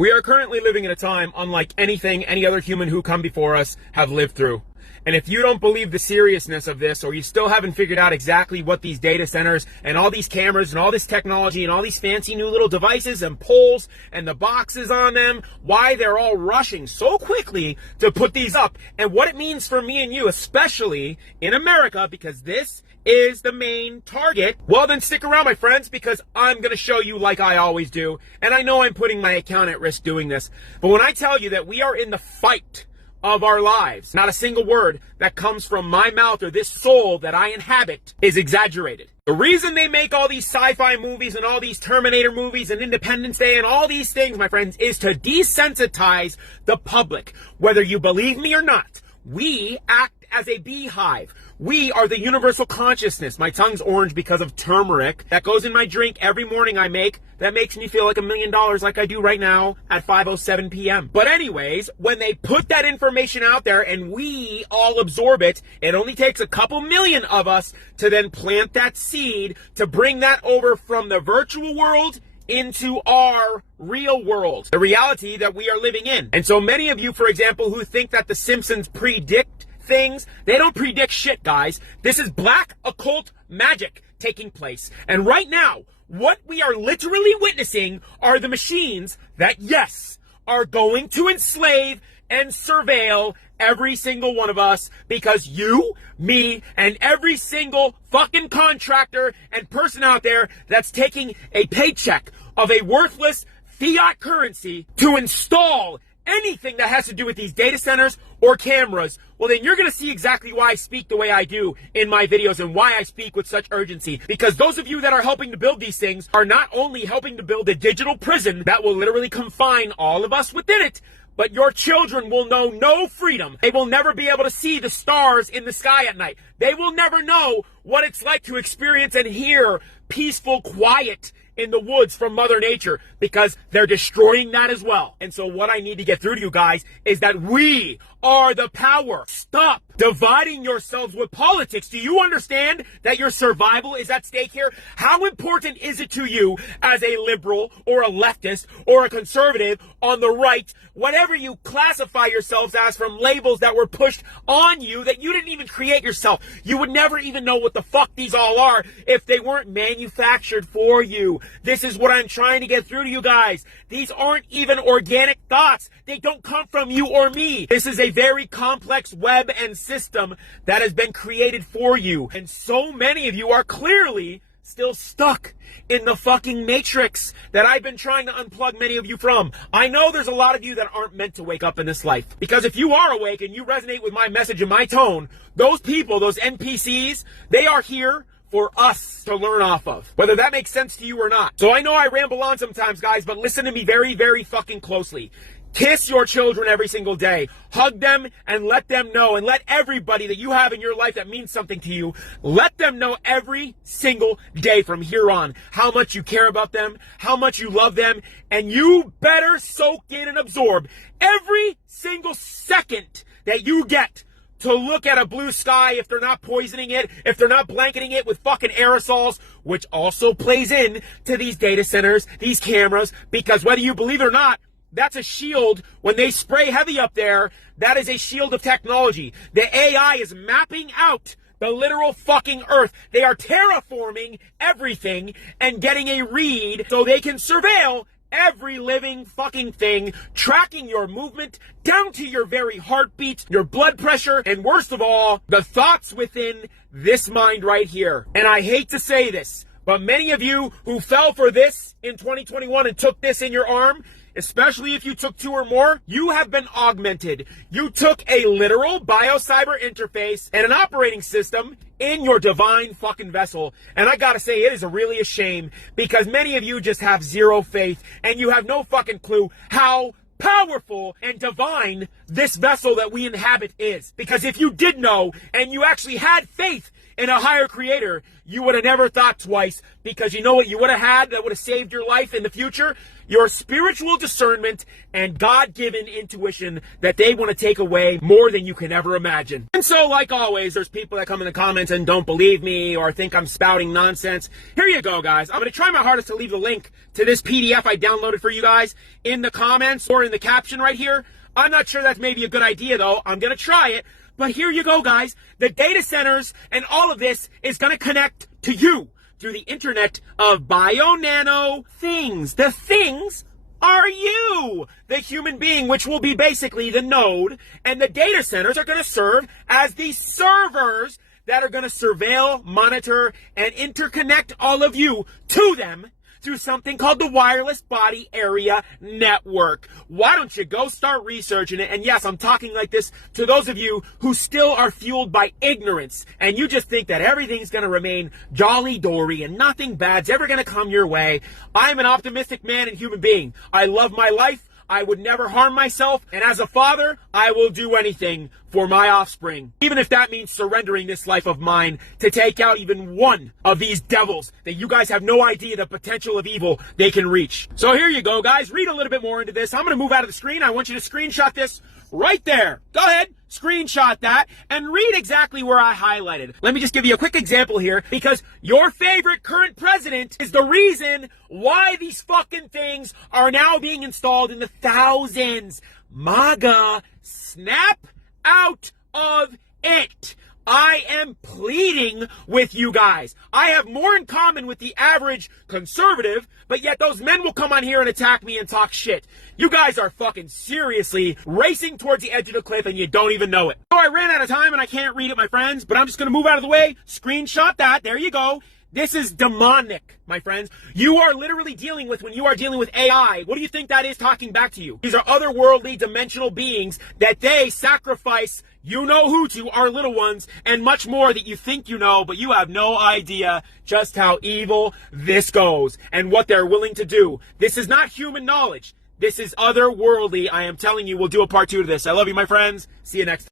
We are currently living in a time unlike anything any other human who come before us have lived through. And if you don't believe the seriousness of this, or you still haven't figured out exactly what these data centers and all these cameras and all this technology and all these fancy new little devices and poles and the boxes on them, why they're all rushing so quickly to put these up, and what it means for me and you, especially in America, because this is the main target, well then stick around, my friends, because I'm going to show you like I always do. And I know I'm putting my account at risk doing this, but when I tell you that we are in the fight of our lives, not a single word that comes from my mouth or this soul that I inhabit is exaggerated. The reason they make all these sci-fi movies and all these Terminator movies and Independence Day and all these things, my friends, is to desensitize the public. Whether you believe me or not, we act as a beehive. We are the universal consciousness. My tongue's orange because of turmeric that goes in my drink every morning I make. That makes me feel like $1 million like I do right now at 5:07 p.m. But anyways, when they put that information out there and we all absorb it, it only takes a couple million of us to then plant that seed to bring that over from the virtual world into our real world, the reality that we are living in. And so many of you, for example, who think that The Simpsons predict things, they don't predict shit, guys. This is black occult magic taking place. And right now, what we are literally witnessing are the machines that, yes, are going to enslave and surveil every single one of us, because you, me, and every single fucking contractor and person out there that's taking a paycheck of a worthless fiat currency to install anything that has to do with these data centers or cameras, well then you're going to see exactly why I speak the way I do in my videos and why I speak with such urgency. Because those of you that are helping to build these things are not only helping to build a digital prison that will literally confine all of us within it, but your children will know no freedom. They will never be able to see the stars in the sky at night. They will never know what it's like to experience and hear peaceful quiet in the woods from Mother Nature, because they're destroying that as well. And so what I need to get through to you guys is that we are the power. Stop dividing yourselves with politics. Do you understand that your survival is at stake here? How important is it to you as a liberal or a leftist or a conservative on the right, whatever you classify yourselves as, from labels that were pushed on you that you didn't even create yourself? You would never even know what the fuck these all are if they weren't manufactured for you. This is what I'm trying to get through to you guys. These aren't even organic thoughts. They don't come from you or me. This is a very complex web and system that has been created for you. And so many of you are clearly still stuck in the fucking matrix that I've been trying to unplug many of you from. I know there's a lot of you that aren't meant to wake up in this life, because if you are awake and you resonate with my message and my tone, those people, those NPCs, they are here for us to learn off of, whether that makes sense to you or not. So I know I ramble on sometimes, guys, but listen to me very, very fucking closely. Kiss your children every single day. Hug them and let them know, and let everybody that you have in your life that means something to you, let them know every single day from here on how much you care about them, how much you love them, and you better soak in and absorb every single second that you get to look at a blue sky, if they're not poisoning it, if they're not blanketing it with fucking aerosols, which also plays in to these data centers, these cameras, because whether you believe it or not, that's a shield. When they spray heavy up there, that is a shield of technology. The AI is mapping out the literal fucking earth. They are terraforming everything and getting a read so they can surveil every living fucking thing, tracking your movement down to your very heartbeat, your blood pressure, and worst of all, the thoughts within this mind right here. And I hate to say this, but many of you who fell for this in 2021 and took this in your arm, especially if you took 2 or more, you have been augmented. You took a literal biocyber interface and an operating system in your divine fucking vessel. And I gotta say, it is really a shame, because many of you just have zero faith and you have no fucking clue how powerful and divine this vessel that we inhabit is. Because if you did know and you actually had faith in a higher creator, you would have never thought twice, because you know what you would have had that would have saved your life in the future? Your spiritual discernment and God-given intuition that they want to take away more than you can ever imagine. And so, like always, there's people that come in the comments and don't believe me or think I'm spouting nonsense. Here you go, guys. I'm going to try my hardest to leave the link to this PDF I downloaded for you guys in the comments or in the caption right here. I'm not sure that's maybe a good idea, though. I'm going to try it. But here you go, guys. The data centers and all of this is going to connect to you through the internet of bio-nano things. The things are you, the human being, which will be basically the node, and the data centers are going to serve as the servers that are going to surveil, monitor, and interconnect all of you to them through something called the Wireless Body Area Network. Why don't you go start researching it? And yes, I'm talking like this to those of you who still are fueled by ignorance, and you just think that everything's going to remain jolly-dory and nothing bad's ever going to come your way. I'm an optimistic man and human being. I love my life. I would never harm myself, and as a father, I will do anything for my offspring, even if that means surrendering this life of mine to take out even one of these devils that you guys have no idea the potential of evil they can reach. So here you go, guys. Read a little bit more into this. I'm going to move out of the screen. I want you to screenshot this right there. Go ahead, screenshot that, and read exactly where I highlighted. Let me just give you a quick example here, because your favorite current president is the reason why these fucking things are now being installed in the thousands. MAGA, snap out of it. I am pleading with you guys. I have more in common with the average conservative, but yet those men will come on here and attack me and talk shit. You guys are fucking seriously racing towards the edge of the cliff and you don't even know it. So I ran out of time and I can't read it, my friends, but I'm just going to move out of the way, screenshot that, there you go. This is demonic, my friends. You are literally dealing with, when you are dealing with AI, what do you think that is talking back to you? These are otherworldly, dimensional beings that they sacrifice you-know-who to, our little ones, and much more that you think you know, but you have no idea just how evil this goes and what they're willing to do. This is not human knowledge. This is otherworldly. I am telling you, we'll do a part 2 to this. I love you, my friends. See you next time.